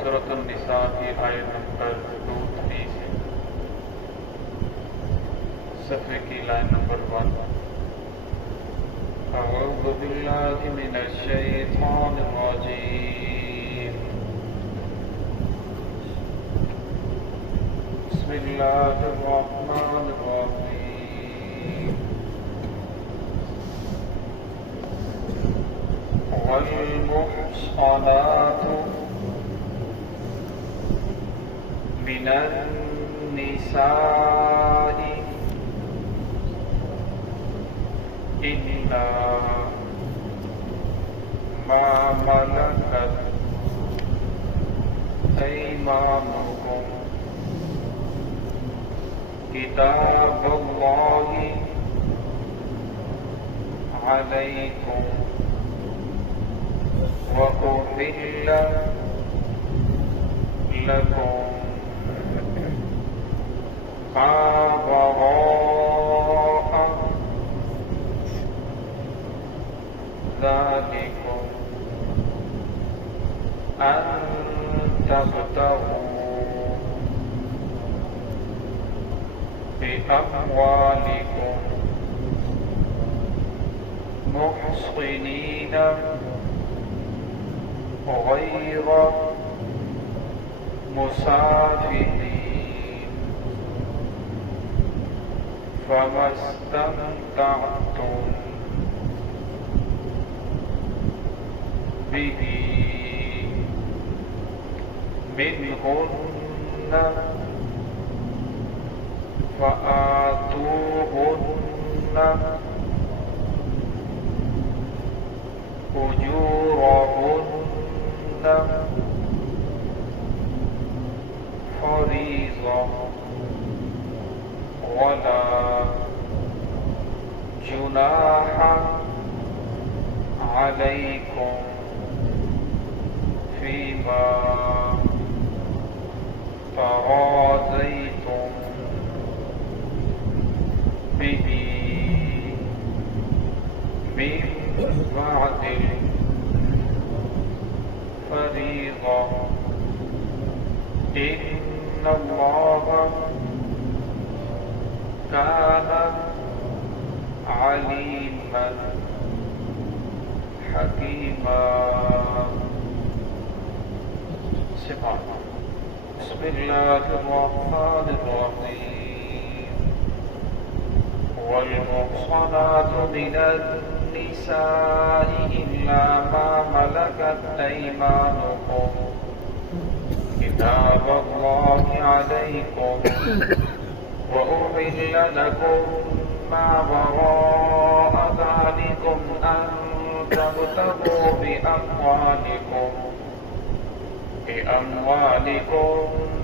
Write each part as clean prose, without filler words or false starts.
سورۃ النساء کی آیت نمبر 230 ہے، صفحے کی لائن نمبر 1۔ اعوذ باللہ من الشیطان الرجیم، بسم اللہ الرحمن الرحیم۔ والمحصنات من النساء إلا ما ملكت أيمانكم كتاب الله عليكم وأحل لكم ما وراء ذلكم أن تبتغوا بأموالكم محصنين غير مسافحين، فما استمتعتم به منهن فآتوهن أجورهن فريضة، ولا جناح عليكم فيما تراضيتم به من بعد الفريضة، إن الله كان عليما حكيما۔ بسم الله الرحمن الرحيم۔ والمحصنات من النساء إلا ما ملكت أيمانكم كتاب الله عليكم وأحل لكم ما وراء ذلكم أن تبتغوا بأموالكم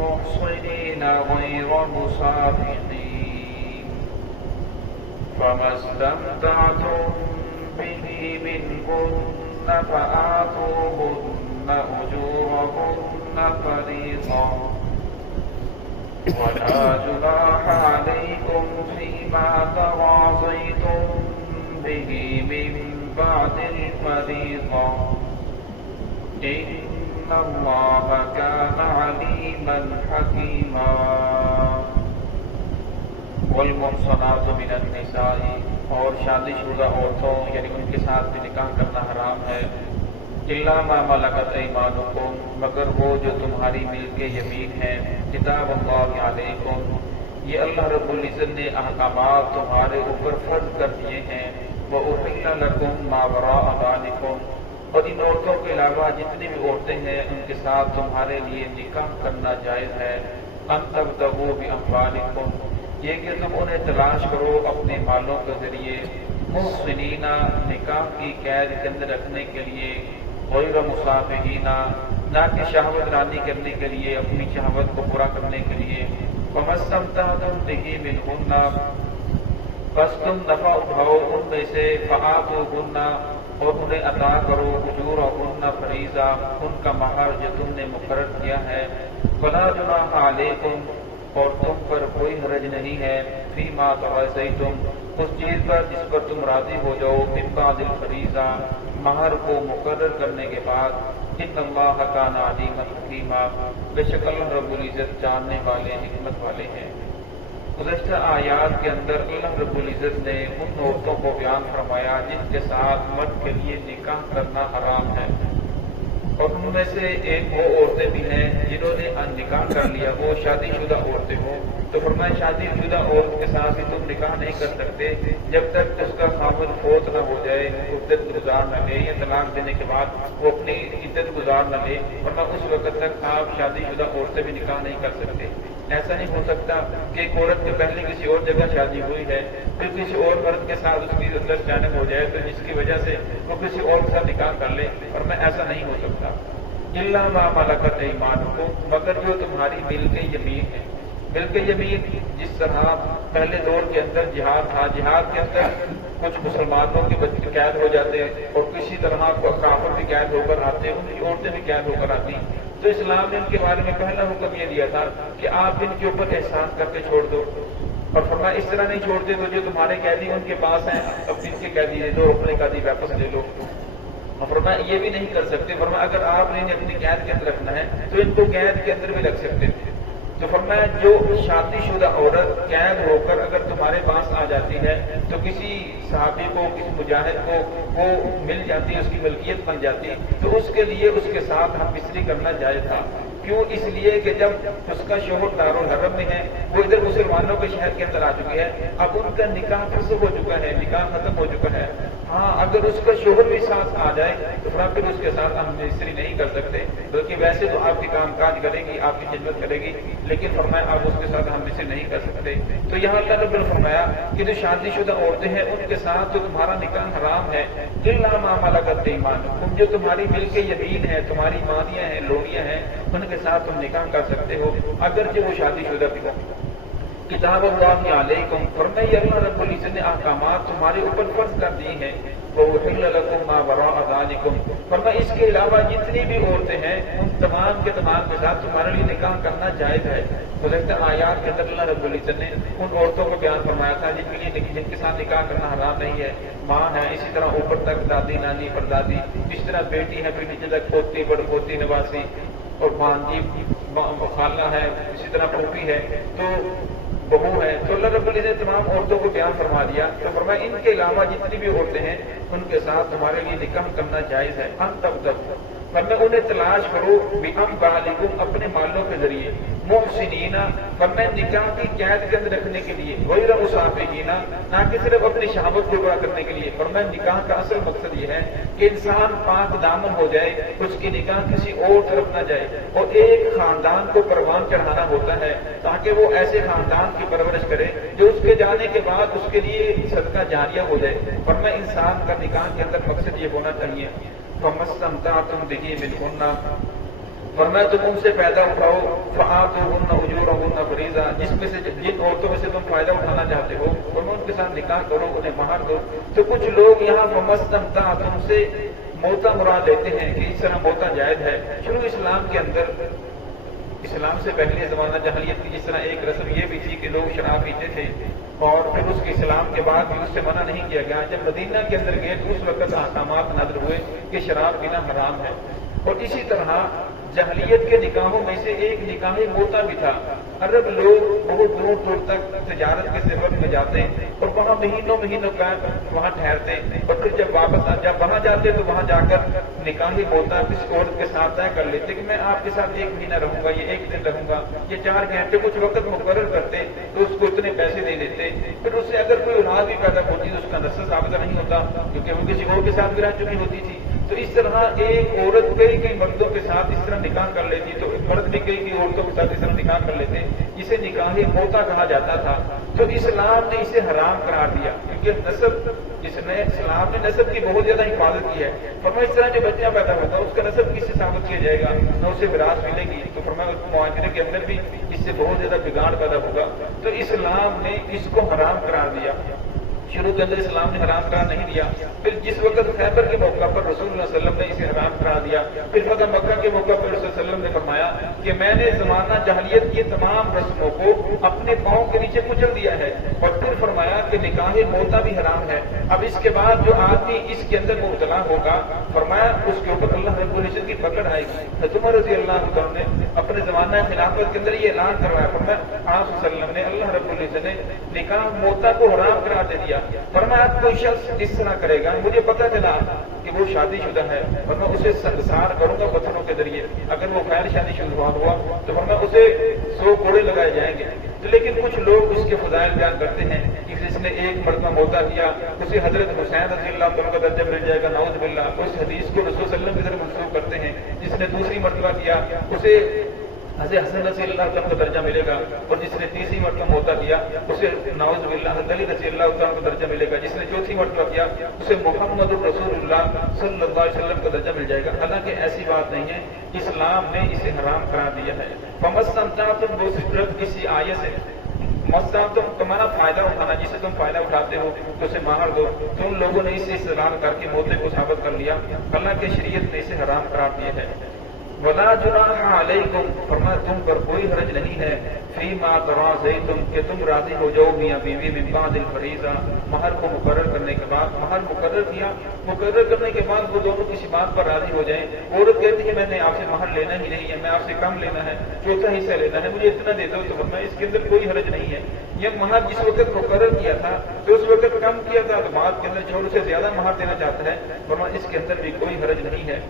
محصنين غير مسافحين، فما استمتعتم به منهن فآتوهن أجورهن فريضة، ولا جناح عليكم فيما تراضيتم به من بعد الفريضة، إن اللہ کان علیما حکیما۔ والمحصنات من النساء، اور شادی شدہ عورتوں یعنی ان کے ساتھ بھی نکاح کرنا حرام ہے، الا ما ملکت ایمانکم، مگر وہ جو تمہاری ملک یمین ہے، کتاب اللہ علیکم، یہ اللہ رب العزت نے احکامات تمہارے اوپر فرض کر دیے ہیں، وأحل لکم ما وراء ذلکم، اور ان عورتوں کے علاوہ جتنی بھی عورتیں ہیں ان کے ساتھ تمہارے لیے نکاح کرنا جائز ہے، ان تبتغوا باموالکم، یہ کہ تم انہیں تلاش کرو اپنے مالوں کے ذریعے، محصنین، نکاح کی قید کے اندر رکھنے کے لیے، غیر مسافحین، نہ کہ شہوت رانی کرنے کے لیے، اپنی شہوت کو پورا کرنے کے لیے، فما استمتعتم به منہن، بس تم نفع اٹھاؤ ان میں سے، فآتوہن، اور انہیں عطا کرو، اجورہن فریضہ، ان کا مہر جو تم نے مقرر کیا ہے، ولا جناح علیکم، اور تم پر کوئی حرج نہیں ہے، فیما تراضیتم، اس چیز پر جس پر تم راضی ہو جاؤ، من بعد الفریضہ، مہر کو مقرر کرنے کے بعد، ان اللہ کان علیما حکیما، بے شک اللہ رب العزت جاننے والے حکمت والے ہیں۔ گزشتہ آیات کے اندر اللہ رب العزت نے ان عورتوں کو بیان فرمایا جن کے ساتھ مرد کے لیے نکاح کرنا حرام ہے، اور ان میں سے ایک وہ عورتیں بھی ہیں جنہوں نے نکاح کر لیا، وہ شادی شدہ عورتیں ہوں، تو فرمایا شادی شدہ عورت کے ساتھ ہی تم نکاح نہیں کر سکتے جب تک اس کا خامد فوت نہ ہو جائے، عدت گزار نہ لے، یا طلاق دینے کے بعد وہ اپنی عدت گزار نہ لے، ورنہ اس وقت تک آپ شادی شدہ عورت سے بھی نکاح نہیں کر سکتے۔ ایسا نہیں ہو سکتا کہ ایک عورت کے پہلے کسی اور جگہ شادی ہوئی ہے، پھر کسی اور مرد کے ساتھ اس کی انڈرسٹینڈنگ ہو جائے تو جس کی وجہ سے وہ کسی اور کے ساتھ نکاح کر لے، اور میں ایسا نہیں ہو سکتا۔ الا ما ملکت ایمانکم، مگر جو تمہاری ملک یمین ہے۔ ملک یمین جس طرح پہلے دور کے اندر جہاد تھا، جہاد کے اندر کچھ مسلمانوں کے بچے قید ہو جاتے اور کسی طرح کافر بھی قید ہو کر آتے، ان کی عورتیں بھی قید ہو کر آتی، تو اسلام نے ان کے بارے میں پہلا حکم یہ دیا تھا کہ آپ ان کے اوپر احسان کر کے چھوڑ دو، اور فرمایا اس طرح نہیں چھوڑتے تو جو تمہارے قیدی ان کے پاس ہیں اب ان کے قیدی دے دو، اپنے قیدی واپس لے لو۔ اور فرمایا یہ بھی نہیں کر سکتے، فرمایا اگر آپ نے انہیں اپنی قید کے اندر رکھنا ہے تو ان کو قید کے اندر بھی رکھ سکتے تھے۔ تو فرمایا جو شادی شدہ عورت قید ہو کر اگر تمہارے پاس آ جاتی ہے تو کسی صحابی کو، کسی مجاہد کو وہ مل جاتی ہے، اس کی ملکیت بن جاتی، تو اس کے لیے اس کے ساتھ ہم مصری کرنا جائز تھا۔ کیوں؟ اس لیے کہ جب اس کا شوہر دارالحرم میں ہے، وہ ادھر مسلمانوں کے شہر کے اندر آ چکی ہے، اب ان کا نکاح فسخ ہو چکا ہے، نکاح ختم ہو چکا ہے۔ ہاں اگر اس کا شوہر بھی ساتھ آ جائے تو پھر اس کے ساتھ ہم مصری نہیں کر سکتے، بلکہ ویسے تو آپ کی کام کاج کرے گی، آپ کی خدمت کرے گی، لیکن فرمایا آپ اس کے ساتھ ہم مصری نہیں کر سکتے۔ تو یہاں اللہ رب نے فرمایا کہ جو شادی شدہ عورتیں ہیں ان کے ساتھ تو تمہارا نکاح حرام ہے، الا ما ملکت ایمانکم، جو تمہاری ملک یمین ہے، تمہاری مانیاں ہیں، لوڑیاں ہیں، ان کے ساتھ تم نکاح کر سکتے ہو اگرچہ وہ شادی شدہ بھی ہو۔ کتاب اللہ علیکم، فرمایا اللہ رب العزت نے احکامات تمہارے اوپر فرض کر دیے ہیں، وَأُحِلَّ لَكُم مَّا وَرَاءَ ذَلِكُمْ، فرمایا اس کے علاوہ جتنی بھی عورتیں ہیں ان تمام کے تمام کے ساتھ تمہارے لیے نکاح کرنا جائز ہے۔ گزشتہ آیات کے اندر اللہ رب العزت نے ان عورتوں کو بیان فرمایا تھا جن کے ساتھ نکاح کرنا حرام نہیں ہے، ماں ہے، اسی طرح اوپر تک دادی، نانی، پردادی، اس طرح بیٹی ہے، پھر نیچے تک پوتی، بڑ پوتی، نواسی اور بھانجی، خالہ ہے، اسی طرح پھوپھی ہے، تو بہو ہے۔ تو اللہ رب العزت نے تمام عورتوں کو بیان فرما دیا، تو فرمایا ان کے علاوہ جتنی بھی عورتیں ہیں ان کے ساتھ تمہارے لیے نکاح کرنا جائز ہے۔ ان تب فرمایا انہیں تلاش کرو بِأَمْوَالِكُمْ، اپنے مالوں کے ذریعے، محسنین، فرمایا نکاح کی قید کے اندر رکھنے کے لیے، غیر مسافحین، نہ کہ صرف اپنی شہوت کو پورا کرنے کے لیے۔ فرمایا نکاح کا اصل مقصد یہ ہے کہ انسان پاک دامن ہو جائے، اس کی نکاح کسی اور طرف نہ جائے، اور ایک خاندان کو پروان چڑھانا ہوتا ہے تاکہ وہ ایسے خاندان کی پرورش کرے جو اس کے جانے کے بعد اس کے لیے صدقہ جاریہ ہو جائے۔ فرمایا انسان کا نکاح کے اندر مقصد یہ ہونا چاہیے، فَمَسْتَمْتَعْتُمْ بِهِ مِنْهُنَّ، فرمایا تم ان سے فائدہ اٹھاؤ، فآتوہن اجورہن فریضہ، جس میں سے جن عورتوں میں سے تم فائدہ اٹھانا چاہتے ہو ان کے ساتھ نکاح کرو، انہیں مہر دو۔ تو کچھ لوگ یہاں فمستمتعتم سے موتا مراد لیتے ہیں کہ اس طرح موتا جائز ہے۔ شروع اسلام کے اندر، اسلام سے پہلے زمانہ جاہلیت کی جس طرح ایک رسم یہ بھی تھی کہ لوگ شراب پیتے تھے، اور پھر اس کے اسلام کے بعد بھی اس سے منع نہیں کیا گیا۔ جب مدینہ کے اندر گئے تو اس وقت احکامات نازل ہوئے کہ شراب پینا حرام ہے۔ اور اسی طرح جاہلیت کے نکاحوں میں سے ایک نکاح موتا بھی تھا۔ عرب لوگ بہت دور دور تک تجارت کے سفر میں جاتے اور وہاں مہینوں مہینوں کا وہاں ٹھہرتے، اور پھر جب وہاں جاتے تو وہاں جا کر نکاح موتا کسی عورت کے ساتھ طے کر لیتے کہ میں آپ کے ساتھ 1 مہینہ رہوں گا، یہ 1 دن رہوں گا، یہ 4 گھنٹے، کچھ وقت مقرر کرتے تو اس کو اتنے پیسے دے دیتے۔ پھر اس سے اگر کوئی اولاد بھی پیدا ہوتی تو اس کا نسل ثابت نہیں ہوتا کیونکہ وہ کسی اور کے ساتھ بھی رہ چکی ہوتی تھی۔ تو اس طرح ایک عورت کئی مردوں کے ساتھ اس طرح نکاح کر لیتی، تو مرد بھی کئی عورتوں کے ساتھ اس طرح نکاح کر لیتے، جسے نکاح موتا کہا جاتا تھا۔ تو اسلام نے اسے حرام قرار دیا کیونکہ اسلام نے نسب کی بہت زیادہ حفاظت کی ہے۔ فرمایا اس طرح جو بچہ پیدا ہوگا اس کا نسب کس سے ثابت کیا جائے گا، نہ اسے وراثت ملے گی، تو فرمایا معاشرے کے اندر بھی اس سے بہت زیادہ بگاڑ پیدا ہوگا۔ تو اسلام نے اس کو حرام قرار دیا۔ شروع کے اندر اسلام نے حرام قرار نہیں دیا، پھر جس وقت خیبر کے موقع پر رسول اللہ صلی اللہ علیہ وسلم نے اسے حرام قرار دیا، پھر فتح مکہ کے موقع پر رسول اللہ صلی اللہ علیہ وسلم نے فرمایا کہ میں نے زمانہ جاہلیت کی تمام رسموں کو اپنے پاؤں کے نیچے کچل دیا ہے، اور پھر فرمایا کہ نکاح موتا بھی حرام ہے۔ اب اس کے بعد جو آدمی اس کے اندر مبتلا ہوگا، فرمایا اس کے اوپر اللہ رب العزت کی پکڑ آئے گی۔ حضرت عمر رضی اللہ عنہ نے اپنے زمانہ خلافت کے اندر یہ اعلان کروایا، فرمایا آپ صلی اللہ علیہ وسلم نے اللہ رب العزت نے نکاح موتا کو حرام قرار دے دیا، فرمایا اب کوئی شخص اس طرح کرے گا، مجھے پتہ چلا کہ وہ شادی شدہ ہے اور میں اسے سنسار کروں گا پتھروں کے ذریعے، اگر وہ غیر شادی شدہ ہوا تو فرمایا اسے 100 کوڑے لگائے جائیں گے۔ لیکن کچھ لوگ اس کے فضائل بیان کرتے ہیں کہ جس نے ایک مرتبہ موتا کیا اسے حضرت حسین رضی اللہ عنہ کا درجہ مل جائے گا، نعوذ باللہ۔ اس حدیث کو رسول صلی اللہ علیہ وسلم کی طرف منسوخ کرتے ہیں، جس نے دوسری مرتبہ کیا اسے حضرت حسن رضی اللہ عنہ کا درجہ ملے گا، اور جس نے تیسری مرتبہ موتا کیا اسے نعوذ باللہ حضرت علی رضی اللہ عنہ کا درجہ ملے گا، جس نے چوتھی مرتبہ کیا اسے محمد رسول اللہ صلی اللہ علیہ وسلم کا درجہ مل جائے گا۔ حالانکہ ایسی بات نہیں ہے، اسلام نے اسے حرام قرار دیا ہے۔ فمستمتعتم وہ صرف اسی آیت سے مستعد تمہارا فائدہ اٹھانا، جسے تم فائدہ اٹھاتے ہو تو اسے مہر دو۔ تم لوگوں نے اسے استدلال کر کے موتے کو ثابت کر لیا، اللہ کی شریعت نے اسے حرام قرار دیا ہے۔ ولا جناح علیکم فرمایا تم پر کوئی حرج نہیں ہے، فیما تراضیتم کہ تم راضی ہو جاؤ میاں بیوی من بعد الفریضہ مہر کو مقرر کرنے کے بعد، مہر مقرر کیا، مقرر کرنے کے بعد وہ دونوں کسی بات پر راضی ہو جائیں۔ عورت کہتی ہے میں نے آپ سے مہر لینا ہی نہیں ہے، میں آپ سے کم لینا ہے، چوتھا حصہ لینا ہے، مجھے اتنا دے دو، تو فرمایا اس کے اندر کوئی حرج نہیں ہے۔ یہ مہر جس وقت مقرر کیا تھا تو اس وقت کم کیا تھا، تو بعد کے اندر جو اسے زیادہ مہر دینا چاہتا ہے، فرمایا اس کے اندر بھی کوئی حرج نہیں ہے۔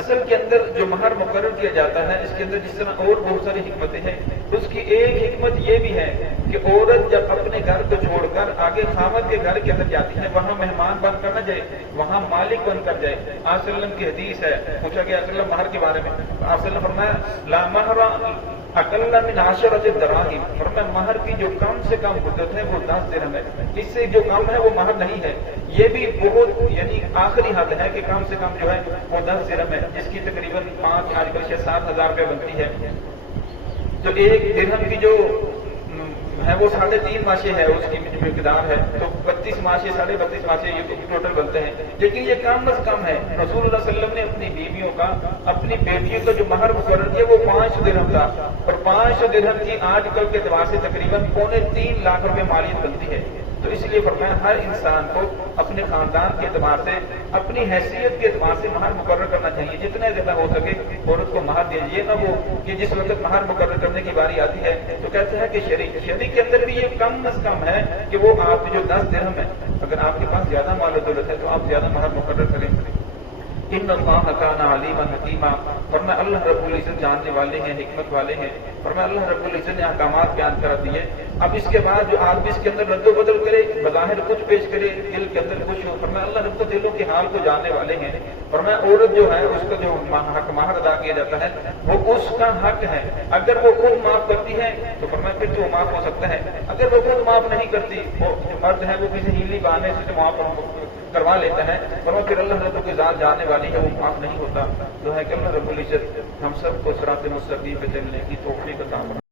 اصل کے اندر جو مہر مقرر کیا جاتا ہے اس کے اندر جس طرح اور بہت ساری حکمتیں ہیں، اس کی ایک حکمت یہ بھی ہے کہ عورت جب اپنے گھر کو چھوڑ کر آگے خاوند کے گھر کے اندر جاتی ہے، وہاں مہمان بن کر نہ جائے، وہاں مالک بن کر جائے۔ آپ صلی اللہ علیہ وسلم کی حدیث ہے، پوچھا گیا صلی اللہ علیہ وسلم مہر کے بارے میں، آپ صلی اللہ علیہ وسلم فرمایا لا مہر اقل من 10 دراہم، فرمایا مہر کی جو کم سے کم مدت ہے وہ 10 درہم ہے، اس سے جو کم ہے وہ مہر نہیں ہے۔ یہ بھی بہت یعنی آخری حد ہے کہ کم سے کم جو ہے وہ 10 درہم ہے، جس کی تقریباً 5 آج کل 7 ہزار روپے بنتی ہے۔ تو ایک درہم کی جو ہے وہ 3.5 ماشے ہے، اس کی مقدار ہے، تو 32 ماشے 32.5 ماشے یہ ٹوٹل بنتے ہیں، لیکن یہ کم از کم ہے۔ رسول اللہ صلی اللہ علیہ وسلم نے اپنی بیویوں کا، اپنی بیٹیوں کا جو مہر مقرر کیا وہ 500 درہم تھا، اور 500 درہم کی آج کل کے اعتبار سے تقریباً 3.25 لاکھ روپے مالیت بنتی ہے۔ تو اس لیے فرمایا ہر انسان کو اپنے خاندان کے اعتبار سے، اپنی حیثیت کے اعتبار سے مہر مقرر کرنا چاہیے، جتنا زیادہ ہو سکے عورت کو مہر دیجیے، نہ وہ کہ جس وقت مہر مقرر کرنے کی باری آتی ہے تو کہتے ہیں کہ شریعت کے اندر بھی یہ کم از کم ہے کہ وہ آپ جو 10 درہم ہے، اگر آپ کے پاس زیادہ مال و دولت ہے تو آپ زیادہ مہر مقرر کریں۔ ان اللہ کان علیما حکیما، فرمایا اللہ رب العزت جاننے والے ہیں، حکمت والے ہیں، فرمایا اللہ رب العزت نے احکامات بیان کر دیے۔ اب اس کے بعد جو آدمی اس کے اندر رد و بدل کرے، بظاہر کچھ پیش کرے، دل کے اندر کچھ ہو، فرمایا اللہ رب دلوں کے حال کو جاننے والے ہیں۔ فرمایا عورت جو ہے اس کا جو حق مہر ادا کیا جاتا ہے وہ اس کا حق ہے، اگر وہ خود معاف کرتی ہے تو فرمایا پھر تو معاف ہو سکتا ہے، اگر وہ خود معاف نہیں کرتی، وہ جو مرد ہے وہ کسی ہیلی بہانے سے معاف کروا لیتا ہے، فرمایا پھر اللہ رب کی ذات جاننے والی ہے، وہ معاف نہیں ہوتا۔ جو ہے کہ اللہ رب العزت ہم سب کو صراط مستقیم پہ چلنے کی توفیق عطا فرمائے۔